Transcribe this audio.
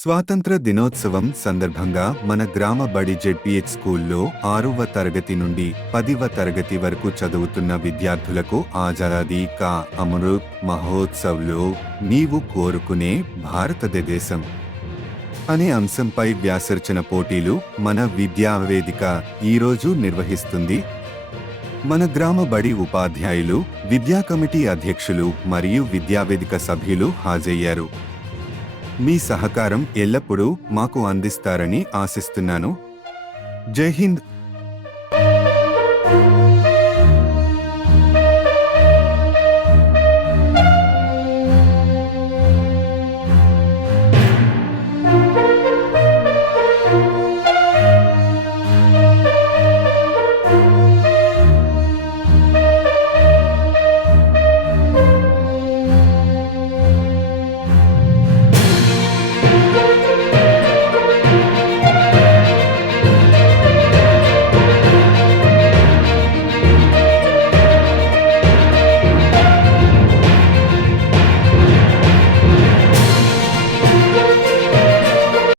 స్వాతంత్ర దినోత్సవం సందర్భంగా మన గ్రామ బడి జెడ్పీహెచ్ స్కూల్లో 6వ తరగతి నుండి 10వ తరగతి వరకు చదువుతున్న విద్యార్థులకు ఆజాదీ కా అమృత్ మహోత్సవ్లో నీవు కోరుకునే భారతదేశం అనే అంశంపై వ్యాసరచన పోటీలు మన విద్యావేదిక ఈరోజు నిర్వహిస్తుంది. మన గ్రామ బడి ఉపాధ్యాయులు, విద్యా కమిటీ అధ్యక్షులు మరియు విద్యావేదిక సభ్యులు హాజరయ్యారు. మీ సహకారం ఎల్లప్పుడూ మాకు అందిస్తారని ఆశిస్తున్నాను. జై హింద్.